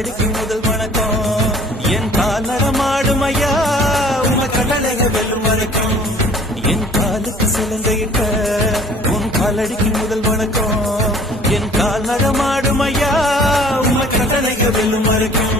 காலடிக்கு முதல் வணக்கம் என் கால் நடமாடும் ஐயா உங்க கடலைய வெல்லும் வரைக்கும் என் காலுக்கு சிலங்கையிட்ட உன் காலடிக்கு முதல் வணக்கம் என் கால் நடமாடும் ஐயா உங்க கடலைய வெல்லும் வரைக்கும்